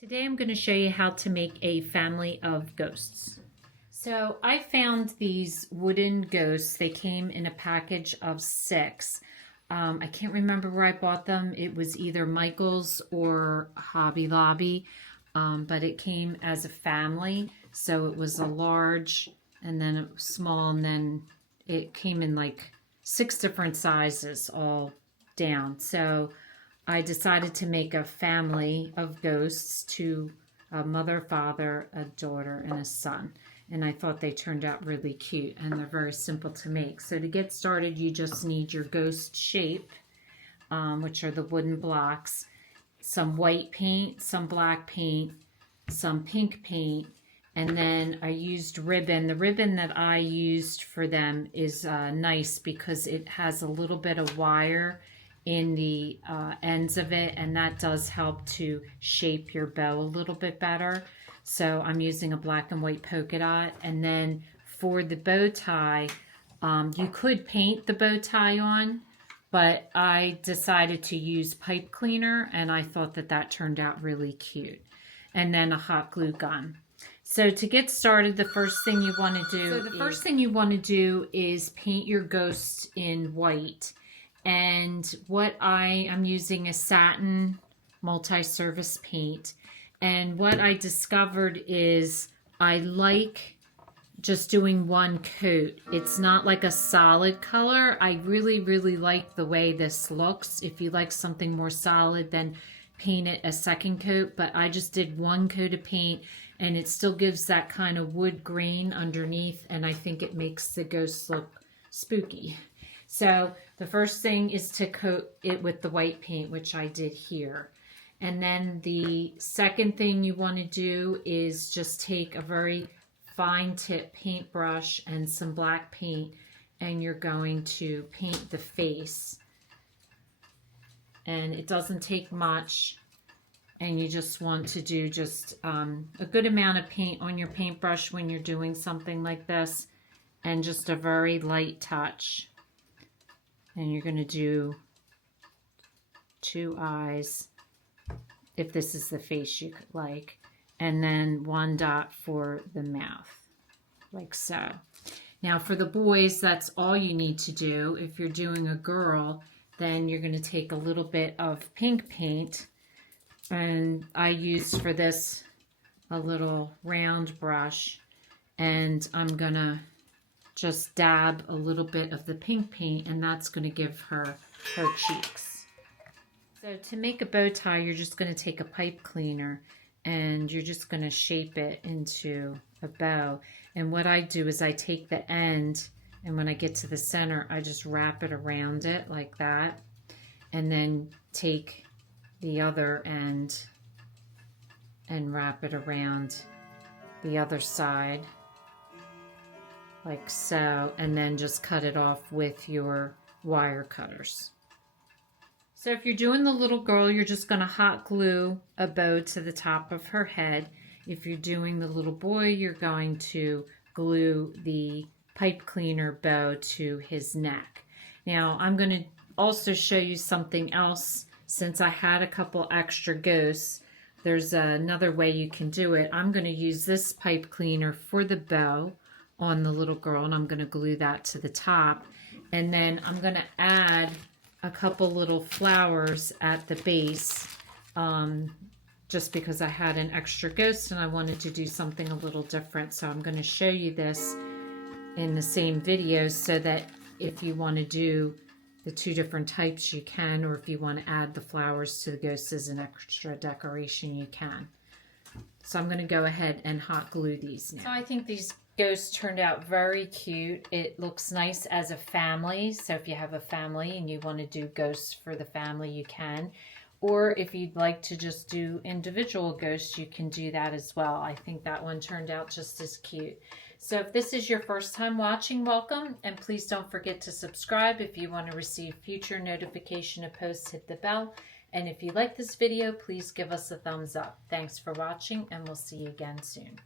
Today I'm going to show you how to make a family of ghosts. So I found these wooden ghosts. They came in a package of 6. I can't remember where I bought them. It was either Michael's or Hobby Lobby, but it came as a family. So it was a large and then a small, and then it came in like 6 different sizes all down. So I decided to make a family of ghosts, to a mother, father, a daughter, and a son. And I thought they turned out really cute, and they're very simple to make. So to get started, you just need your ghost shape, which are the wooden blocks, some white paint, some black paint, some pink paint, and then I used ribbon. The ribbon that I used for them is nice because it has a little bit of wire in the ends of it, and that does help to shape your bow a little bit better. So I'm using a black and white polka dot. And then for the bow tie, you could paint the bow tie on, but I decided to use pipe cleaner, and I thought that that turned out really cute. And then a hot glue gun. So to get started, the first thing you want to do is paint your ghost in white. And what I am using is satin multi-surface paint. And what I discovered is I like just doing one coat. It's not like a solid color. I really, really like the way this looks. If you like something more solid, then paint it a second coat. But I just did one coat of paint, and it still gives that kind of wood grain underneath. And I think it makes the ghost look spooky. So the first thing is to coat it with the white paint, which I did here. And then the second thing you want to do is just take a very fine tip paintbrush and some black paint, and you're going to paint the face. And it doesn't take much, and you just want to do just a good amount of paint on your paintbrush when you're doing something like this, and just a very light touch. And you're going to do 2 eyes, if this is the face you like, and then 1 dot for the mouth, like so. Now for the boys, that's all you need to do. If you're doing a girl, then you're going to take a little bit of pink paint, and I used for this a little round brush, and I'm going to just dab a little bit of the pink paint, and that's going to give her cheeks. So to make a bow tie, you're just going to take a pipe cleaner, and you're just going to shape it into a bow. And what I do is I take the end, and when I get to the center, I just wrap it around it like that, and then take the other end and wrap it around the other side, like so, and then just cut it off with your wire cutters. So if you're doing the little girl, you're just going to hot glue a bow to the top of her head. If you're doing the little boy, you're going to glue the pipe cleaner bow to his neck. Now I'm going to also show you something else. Since I had a couple extra ghosts, there's another way you can do it. I'm going to use this pipe cleaner for the bow on the little girl, and I'm going to glue that to the top, and then I'm going to add a couple little flowers at the base, just because I had an extra ghost and I wanted to do something a little different. So I'm going to show you this in the same video, so that if you want to do the 2 different types, you can, or if you want to add the flowers to the ghost as an extra decoration, you can. So I'm going to go ahead and hot glue these now. So I think these ghosts turned out very cute. It looks nice as a family. So if you have a family and you want to do ghosts for the family, you can. Or if you'd like to just do individual ghosts, you can do that as well. I think that one turned out just as cute. So if this is your first time watching, welcome. And please don't forget to subscribe. If you want to receive future notification of posts, hit the bell. And if you like this video, please give us a thumbs up. Thanks for watching, and we'll see you again soon.